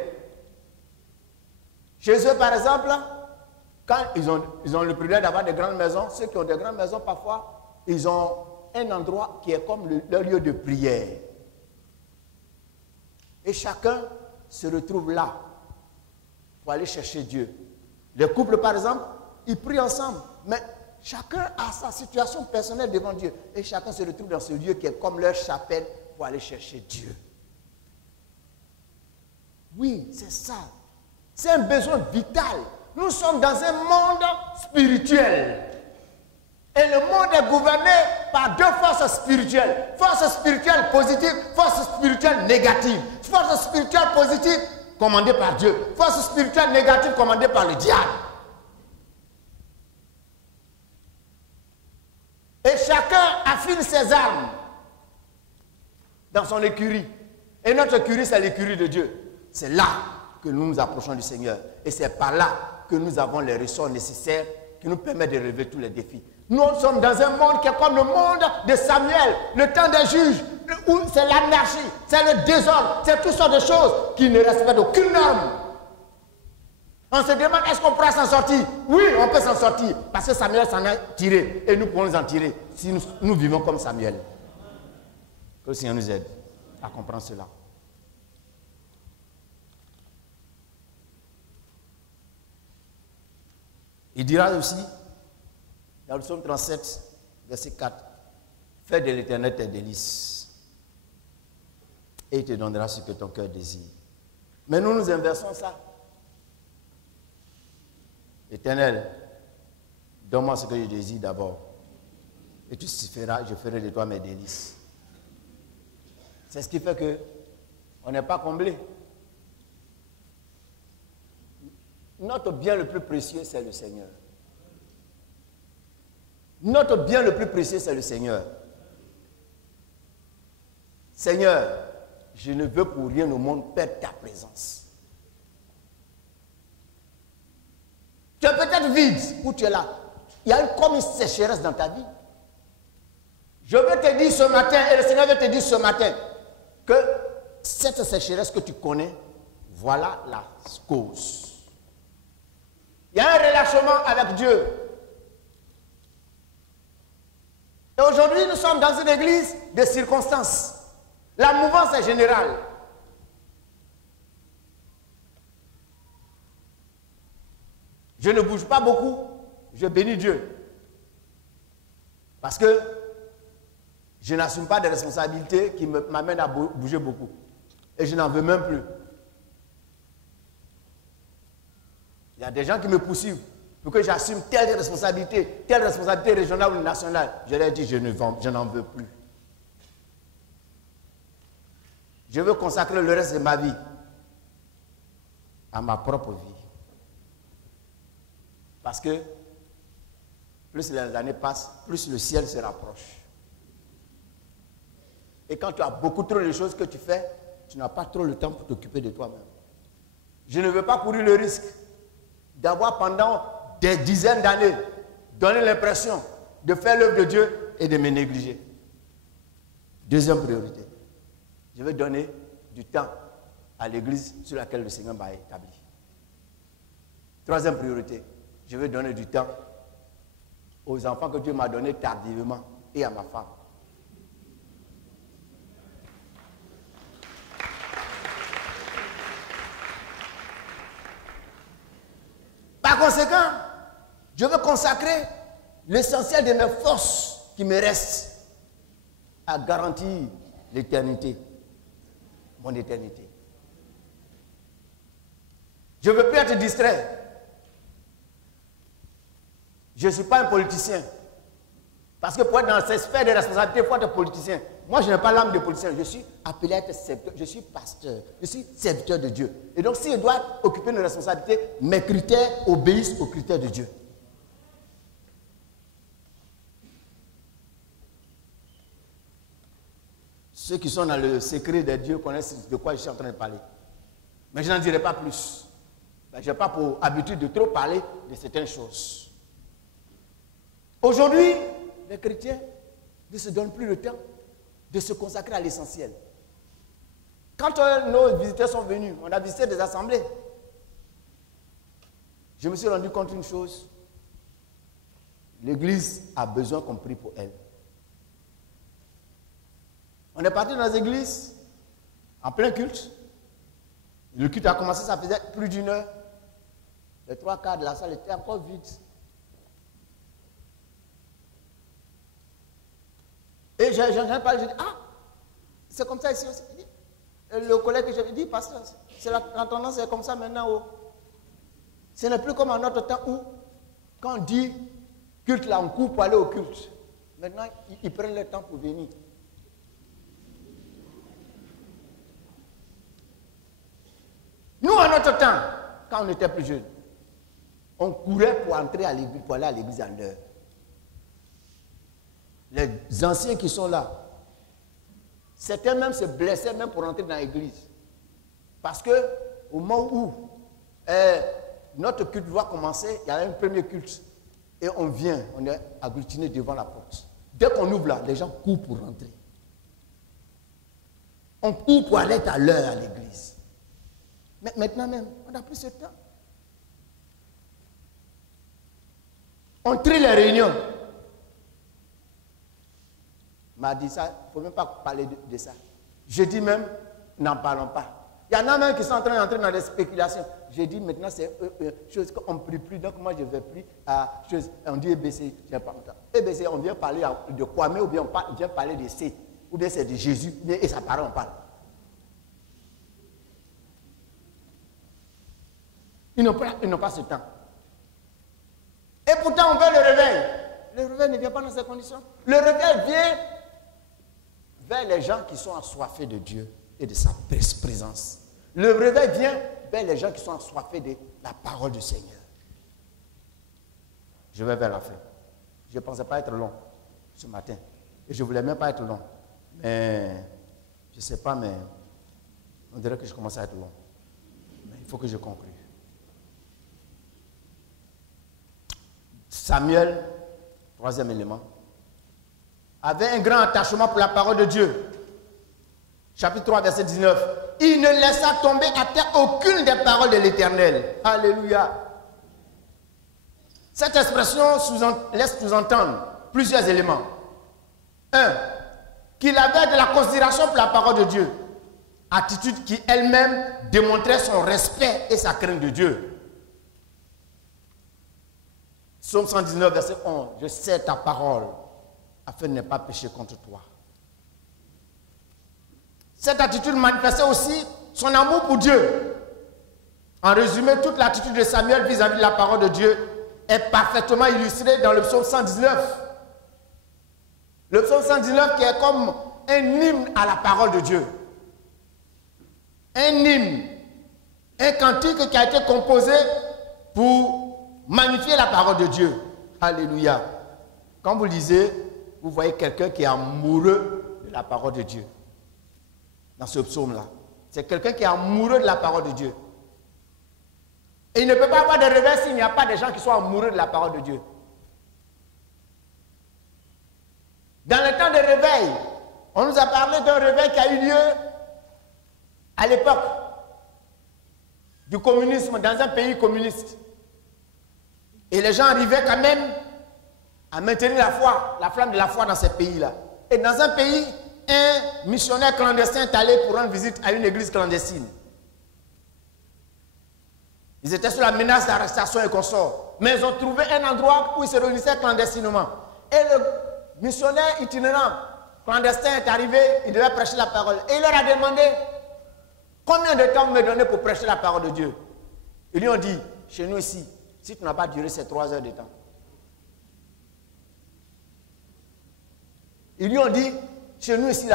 Chez eux, par exemple, quand ils ont le privilège d'avoir des grandes maisons, ceux qui ont des grandes maisons, parfois, ils ont un endroit qui est comme leur lieu de prière. Et chacun se retrouve là pour aller chercher Dieu. Les couples, par exemple, ils prient ensemble, mais chacun a sa situation personnelle devant Dieu. Et chacun se retrouve dans ce lieu qui est comme leur chapelle pour aller chercher Dieu. Oui, c'est ça. C'est un besoin vital. Nous sommes dans un monde spirituel. Et le monde est gouverné par deux forces spirituelles. Force spirituelle positive, force spirituelle négative. Force spirituelle positive commandée par Dieu. Force spirituelle négative commandée par le diable. Et chacun affine ses armes dans son écurie. Et notre écurie, c'est l'écurie de Dieu. C'est là que nous nous approchons du Seigneur. Et c'est par là que nous avons les ressources nécessaires qui nous permettent de relever tous les défis. Nous sommes dans un monde qui est comme le monde de Samuel, le temps des juges, où c'est l'anarchie, c'est le désordre, c'est toutes sortes de choses qui ne respectent aucune norme. On se demande, est-ce qu'on pourra s'en sortir? Oui, on peut s'en sortir, parce que Samuel s'en a tiré, et nous pouvons nous en tirer, si nous vivons comme Samuel. Que le Seigneur nous aide à comprendre cela. Il dira aussi, dans le psaume 37, verset 4, fais de l'Éternel tes délices, et il te donnera ce que ton cœur désire. Mais nous inversons ça. Éternel, donne-moi ce que je désire d'abord, et tu suffiras, je ferai de toi mes délices. C'est ce qui fait qu'on n'est pas comblé. Notre bien le plus précieux, c'est le Seigneur. Notre bien le plus précieux, c'est le Seigneur. Seigneur, je ne veux pour rien au monde perdre ta présence. Tu es peut-être vide où tu es là. Il y a comme une sécheresse dans ta vie. Je veux te dire ce matin, et le Seigneur veut te dire ce matin, que cette sécheresse que tu connais, voilà la cause. Il y a un relâchement avec Dieu. Et aujourd'hui, nous sommes dans une église de circonstances. La mouvance est générale. Je ne bouge pas beaucoup, je bénis Dieu. Parce que je n'assume pas des responsabilités qui m'amènent à bouger beaucoup. Et je n'en veux même plus. Il y a des gens qui me poursuivent pour que j'assume telle responsabilité régionale ou nationale. Je leur dis, je n'en veux plus. Je veux consacrer le reste de ma vie à ma propre vie. Parce que plus les années passent, plus le ciel se rapproche. Et quand tu as beaucoup trop de choses que tu fais, tu n'as pas trop le temps pour t'occuper de toi-même. Je ne veux pas courir le risque d'avoir pendant des dizaines d'années donné l'impression de faire l'œuvre de Dieu et de me négliger. Deuxième priorité, je vais donner du temps à l'église sur laquelle le Seigneur m'a établi. Troisième priorité, je vais donner du temps aux enfants que Dieu m'a donnés tardivement et à ma femme. Par conséquent, je veux consacrer l'essentiel de mes forces qui me restent à garantir l'éternité, mon éternité. Je ne veux plus être distrait. Je ne suis pas un politicien. Parce que pour être dans cette sphère de responsabilité, il faut être politicien. Moi, je n'ai pas l'âme de politicien. Je suis appelé à être serviteur. Je suis pasteur. Je suis serviteur de Dieu. Et donc, si je dois occuper une responsabilité, mes critères obéissent aux critères de Dieu. Ceux qui sont dans le secret de Dieu connaissent de quoi je suis en train de parler. Mais je n'en dirai pas plus. Je n'ai pas pour habitude de trop parler de certaines choses. Aujourd'hui, les chrétiens ne se donnent plus le temps de se consacrer à l'essentiel. Quand nos visiteurs sont venus, on a visité des assemblées. Je me suis rendu compte d'une chose. L'église a besoin qu'on prie pour elle. On est parti dans les églises en plein culte. Le culte a commencé, ça faisait plus d'une heure. Les trois quarts de la salle étaient encore vides. Et j'en parle, je dis, ah, c'est comme ça ici aussi. Le collègue que j'avais dit, pasteur, la tendance est comme ça maintenant. Oh. Ce n'est plus comme en notre temps où, quand on dit culte, là, on court pour aller au culte. Maintenant, ils prennent le temps pour venir. Nous, en notre temps, quand on était plus jeunes, on courait pour entrer à l'église, pour aller à l'église à l'heure. Les anciens qui sont là, certains même se blessaient même pour entrer dans l'église. Parce que au moment où notre culte doit commencer, il y a un premier culte. Et on vient, on est agglutiné devant la porte. Dès qu'on ouvre là, les gens courent pour rentrer. On court pour aller à l'heure à l'église. Mais maintenant même, on n'a plus ce temps. On trie les réunions. M'a dit ça, il ne faut même pas parler de ça. Je dis même, n'en parlons pas. Il y en a même qui sont en train d'entrer dans des spéculations. J'ai dit maintenant c'est chose qu'on ne prie plus, donc moi je ne vais plus à chose. On dit EBC, je n'ai pas le temps. EBC, on vient parler de Kwame ou bien on vient parler de C, ou bien c'est de Jésus, et sa parole on parle. Ils n'ont pas ce temps. Et pourtant on veut le réveil. Le réveil ne vient pas dans ces conditions. Le réveil vient vers les gens qui sont assoiffés de Dieu et de sa présence. Le réveil vient vers les gens qui sont assoiffés de la parole du Seigneur. Je vais vers la fin. Je ne pensais pas être long ce matin. Et je ne voulais même pas être long. Mais, je ne sais pas, mais on dirait que je commence à être long. Mais il faut que je conclue. Samuel, troisième élément, avait un grand attachement pour la parole de Dieu. Chapitre 3, verset 19. Il ne laissa tomber à terre aucune des paroles de l'Éternel. Alléluia. Cette expression laisse sous-entendre plusieurs éléments. Un, qu'il avait de la considération pour la parole de Dieu. Attitude qui elle-même démontrait son respect et sa crainte de Dieu. Psaume 119, verset 11. Je sais ta parole, afin de ne pas pécher contre toi. Cette attitude manifestait aussi son amour pour Dieu. En résumé, toute l'attitude de Samuel vis-à-vis de la parole de Dieu est parfaitement illustrée dans le psaume 119. Le psaume 119 qui est comme un hymne à la parole de Dieu. Un hymne, un cantique qui a été composé pour magnifier la parole de Dieu. Alléluia. Quand vous lisez, vous voyez quelqu'un qui est amoureux de la parole de Dieu. Dans ce psaume-là. C'est quelqu'un qui est amoureux de la parole de Dieu. Et il ne peut pas avoir de réveil s'il n'y a pas des gens qui sont amoureux de la parole de Dieu. Dans le temps de réveil, on nous a parlé d'un réveil qui a eu lieu à l'époque du communisme, dans un pays communiste. Et les gens arrivaient quand même à maintenir la foi, la flamme de la foi dans ces pays-là. Et dans un pays, un missionnaire clandestin est allé pour rendre visite à une église clandestine. Ils étaient sous la menace d'arrestation et consorts. Mais ils ont trouvé un endroit où ils se réunissaient clandestinement. Et le missionnaire itinérant clandestin est arrivé, il devait prêcher la parole. Et il leur a demandé combien de temps vous me donnez pour prêcher la parole de Dieu. Ils lui ont dit, chez nous ici, si tu n'as pas duré ces 3 heures de temps. Ils lui ont dit, chez nous ici,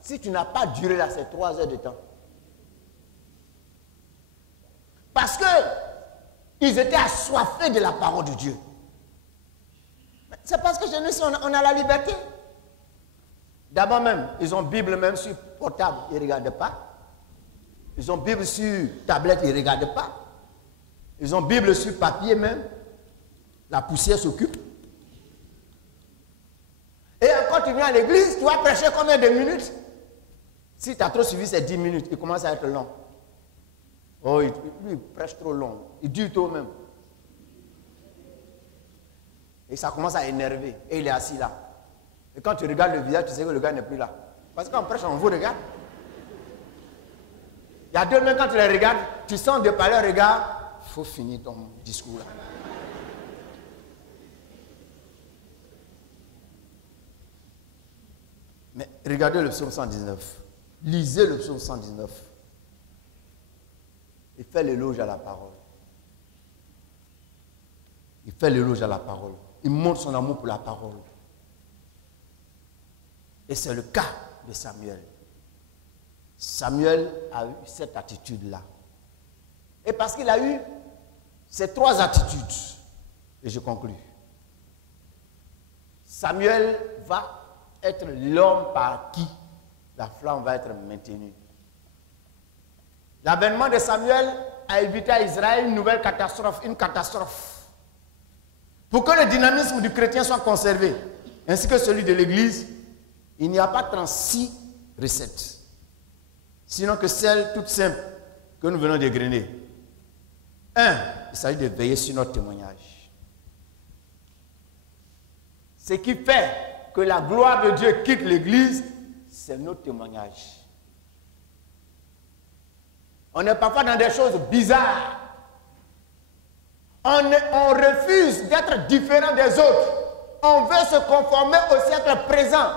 si tu n'as pas duré là ces 3 heures de temps. Parce qu'ils étaient assoiffés de la parole de Dieu. C'est parce que chez nous ici, on a la liberté. D'abord même, ils ont Bible même sur portable, ils ne regardent pas. Ils ont Bible sur tablette, ils ne regardent pas. Ils ont Bible sur papier même. La poussière s'occupe. Et quand tu viens à l'église, tu vas prêcher combien de minutes? Si tu as trop suivi ces 10 minutes, il commence à être long. Oh, lui, il prêche trop long. Il dure trop même. Et ça commence à énerver. Et il est assis là. Et quand tu regardes le visage, tu sais que le gars n'est plus là. Parce que quand on prêche, on vous regarde. Il y a 2 mains, quand tu les regardes, tu sens de par leur regard, il faut finir ton discours là. Mais regardez le psaume 119. Lisez le psaume 119. Il fait l'éloge à la parole. Il fait l'éloge à la parole. Il montre son amour pour la parole. Et c'est le cas de Samuel. Samuel a eu cette attitude-là. Et parce qu'il a eu ces 3 attitudes, et je conclus, Samuel va être l'homme par qui la flamme va être maintenue. L'avènement de Samuel a évité à Israël une nouvelle catastrophe, une catastrophe. Pour que le dynamisme du chrétien soit conservé, ainsi que celui de l'Église, il n'y a pas 36 recettes, sinon que celle toute simple que nous venons d'égrener. 1. Il s'agit de veiller sur notre témoignage. Ce qui fait que la gloire de Dieu quitte l'Église, c'est notre témoignage. On est parfois dans des choses bizarres. On refuse d'être différent des autres. On veut se conformer au siècle présent.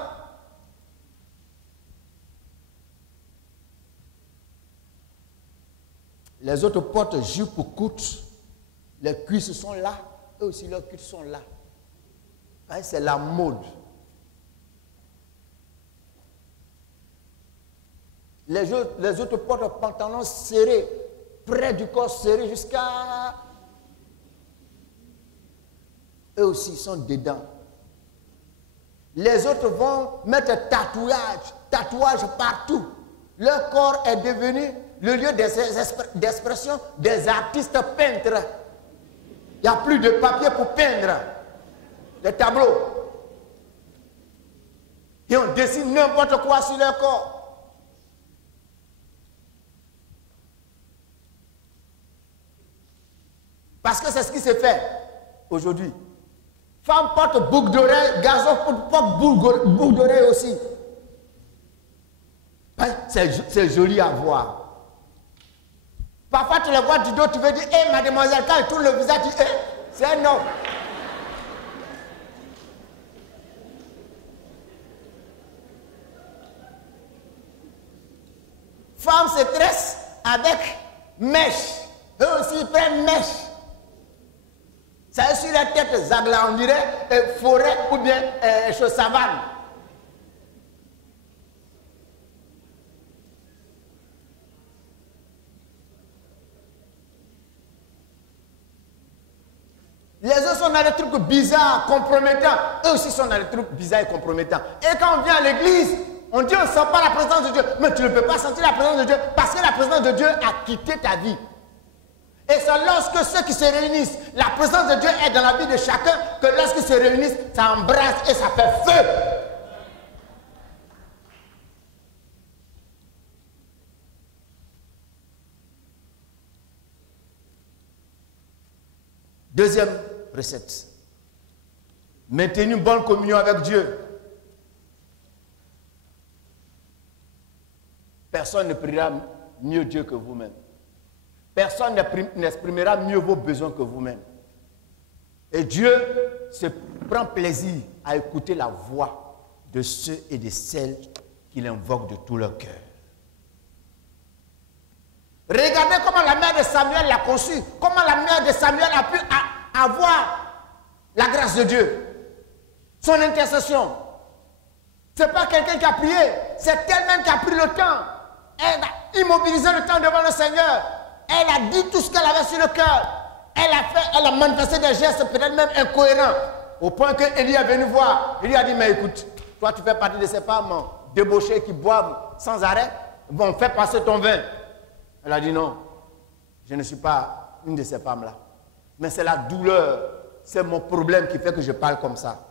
Les autres portent jupe courte. Les cuisses sont là. Eux aussi, leurs cuisses sont là. C'est la mode. Les autres portent pantalons serrés, près du corps serré jusqu'à... Eux aussi sont dedans. Les autres vont mettre tatouage partout. Leur corps est devenu le lieu d'expression des artistes peintres. Il n'y a plus de papier pour peindre des tableaux. Et on dessine n'importe quoi sur leur corps. Parce que c'est ce qui se fait aujourd'hui. Femmes portent boucle d'oreille, garçons portent boucle d'oreille aussi. C'est joli à voir. Parfois tu les vois du dos, tu veux dire, hé mademoiselle, quand il tourne le visage, tu dis, hé, c'est un homme. Femmes se tressent avec mèche. Eux aussi ils prennent mèche. Ça est sur la tête, Zagla, on dirait forêt ou bien savane. Les autres sont dans des trucs bizarres, compromettants. Eux aussi sont dans des trucs bizarres et compromettants. Et quand on vient à l'église, on dit on ne sent pas la présence de Dieu. Mais tu ne peux pas sentir la présence de Dieu parce que la présence de Dieu a quitté ta vie. Et c'est lorsque ceux qui se réunissent, la présence de Dieu est dans la vie de chacun, que lorsqu'ils se réunissent, ça embrasse et ça fait feu. Deuxième recette. Maintenez une bonne communion avec Dieu. Personne ne priera mieux Dieu que vous-même. Personne n'exprimera mieux vos besoins que vous-même. Et Dieu se prend plaisir à écouter la voix de ceux et de celles qu'il invoque de tout leur cœur. Regardez comment la mère de Samuel l'a conçu, comment la mère de Samuel a pu avoir la grâce de Dieu, son intercession. Ce n'est pas quelqu'un qui a prié, c'est elle-même qui a pris le temps. Elle a immobilisé le temps devant le Seigneur. Elle a dit tout ce qu'elle avait sur le cœur. Elle a manifesté des gestes peut-être même incohérents. Au point que Élie est venu voir. Il lui a dit, mais écoute, toi tu fais partie de ces femmes débauchées qui boivent sans arrêt. Bon, fais passer ton vin. Elle a dit non, je ne suis pas une de ces femmes-là. Mais c'est la douleur, c'est mon problème qui fait que je parle comme ça.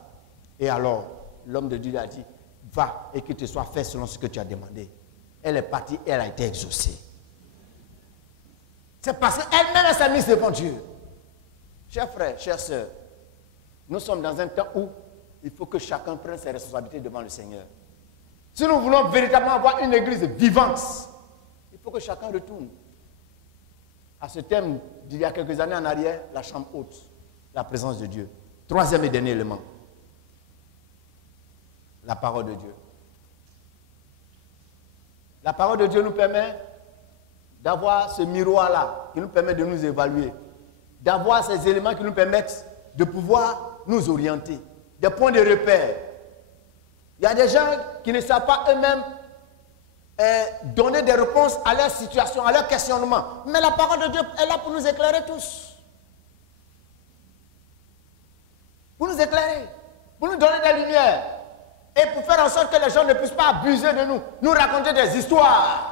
Et alors, l'homme de Dieu lui a dit, va et qu'il te soit fait selon ce que tu as demandé. Elle est partie et elle a été exaucée. C'est parce qu'elle-même s'est mise devant Dieu. Chers frères, chères sœurs, nous sommes dans un temps où il faut que chacun prenne ses responsabilités devant le Seigneur. Si nous voulons véritablement avoir une église vivante, il faut que chacun retourne à ce thème d'il y a quelques années en arrière, la chambre haute, la présence de Dieu. Troisième et dernier élément, la parole de Dieu. La parole de Dieu nous permet d'avoir ce miroir-là qui nous permet de nous évaluer, d'avoir ces éléments qui nous permettent de pouvoir nous orienter, des points de repère. Il y a des gens qui ne savent pas eux-mêmes donner des réponses à leur situation, à leur questionnement. Mais la parole de Dieu est là pour nous éclairer tous. Pour nous éclairer, pour nous donner des lumières et pour faire en sorte que les gens ne puissent pas abuser de nous, nous raconter des histoires.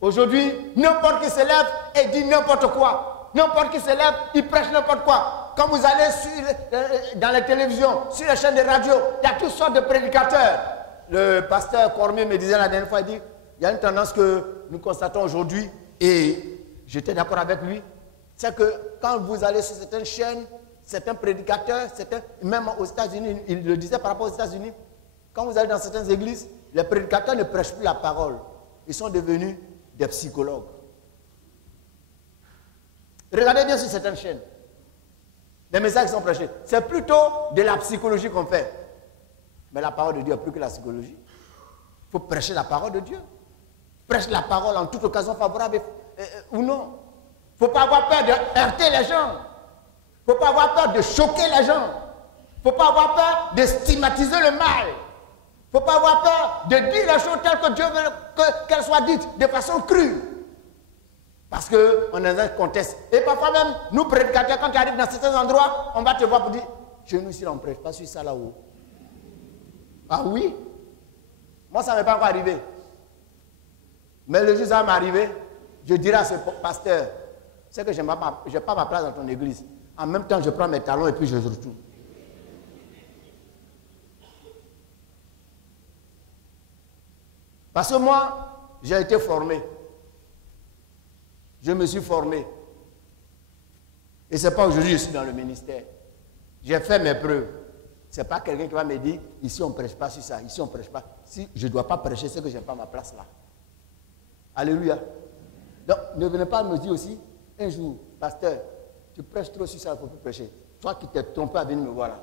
Aujourd'hui, n'importe qui se lève et dit n'importe quoi. N'importe qui se lève, il prêche n'importe quoi. Quand vous allez dans les télévisions, sur les chaînes de radio, il y a toutes sortes de prédicateurs. Le pasteur Cormier me disait la dernière fois, il dit, il y a une tendance que nous constatons aujourd'hui, et j'étais d'accord avec lui, c'est que quand vous allez sur certaines chaînes, certains prédicateurs, même aux États-Unis, il le disait par rapport aux États-Unis, quand vous allez dans certaines églises, les prédicateurs ne prêchent plus la parole. ils sont devenus des psychologues. Regardez bien sur certaines chaînes. Les messages qui sont prêchés. C'est plutôt de la psychologie qu'on fait. Mais la parole de Dieu est plus que la psychologie. Il faut prêcher la parole de Dieu. Prêche la parole en toute occasion favorable ou non. Il ne faut pas avoir peur de heurter les gens. Il ne faut pas avoir peur de choquer les gens. Il ne faut pas avoir peur de stigmatiser le mal. Il ne faut pas avoir peur de dire les choses telles que Dieu veut qu'elles soient dites de façon crue. Parce qu'on est dans un contexte. Et parfois même, nous prédicateurs, quand tu arrives dans certains endroits, on va te voir pour dire, chez nous ici, on ne prêche pas sur ça là-haut. Ah oui? Moi, ça ne m'est pas encore arrivé. Mais le jour où ça m'est arrivé, je dirai à ce pasteur, c'est que je n'ai pas ma place dans ton église. En même temps, je prends mes talons et puis je retourne. Parce que moi, j'ai été formé. Je me suis formé. Et ce n'est pas aujourd'hui que je suis dans le ministère. J'ai fait mes preuves. Ce n'est pas quelqu'un qui va me dire, ici on ne prêche pas sur ça, ici on ne prêche pas. Si je ne dois pas prêcher, c'est que je n'ai pas ma place là. Alléluia. Donc, ne venez pas me dire aussi, un jour, pasteur, tu prêches trop sur ça, il ne faut plus prêcher. Toi qui t'es trompé à venir me voir là.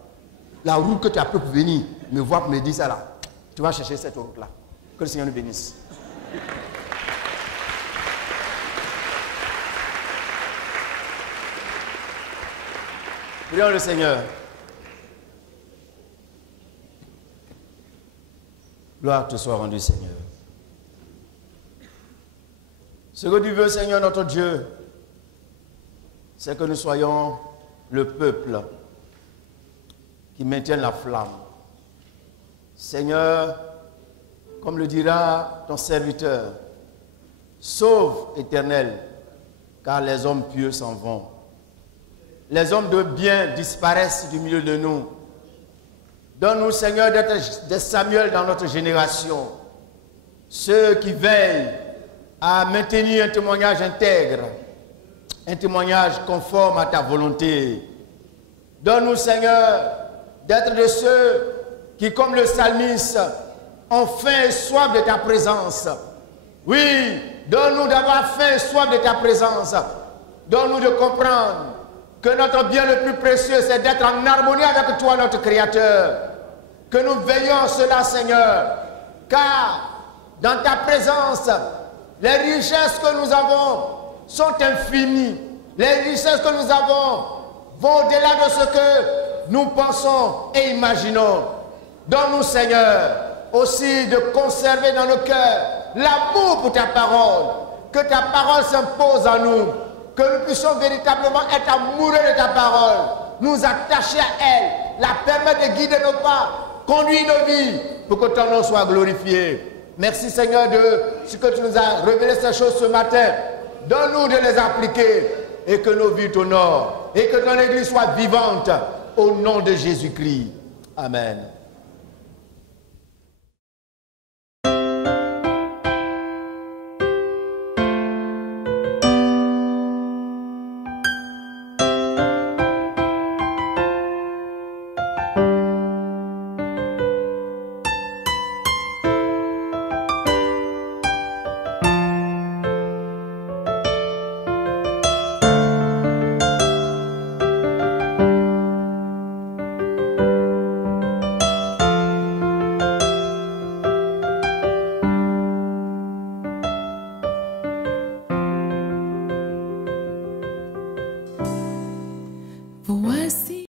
La route que tu as pris pour venir me voir pour me dire ça là, tu vas chercher cette route là. Que le Seigneur nous bénisse. Prions le Seigneur. Gloire te soit rendue, Seigneur. Ce que tu veux, Seigneur, notre Dieu, c'est que nous soyons le peuple qui maintient la flamme. Seigneur, comme le dira ton serviteur, sauve, Éternel, car les hommes pieux s'en vont. Les hommes de bien disparaissent du milieu de nous. Donne-nous, Seigneur, d'être des Samuel dans notre génération. Ceux qui veillent à maintenir un témoignage intègre, un témoignage conforme à ta volonté. Donne-nous, Seigneur, d'être de ceux qui, comme le psalmiste, ont faim et soif de ta présence. Oui, donne-nous d'avoir faim et soif de ta présence. Donne-nous de comprendre que notre bien le plus précieux, c'est d'être en harmonie avec toi, notre Créateur. Que nous veillons à cela, Seigneur. Car dans ta présence, les richesses que nous avons sont infinies. Les richesses que nous avons vont au-delà de ce que nous pensons et imaginons. Donne-nous, Seigneur, aussi de conserver dans nos cœurs l'amour pour ta parole. Que ta parole s'impose en nous. Que nous puissions véritablement être amoureux de ta parole, nous attacher à elle, la permettre de guider nos pas, conduire nos vies, pour que ton nom soit glorifié. Merci Seigneur de ce que tu nous as révélé ces choses ce matin. Donne-nous de les appliquer et que nos vies t'honorent et que ton Église soit vivante au nom de Jésus-Christ. Amen.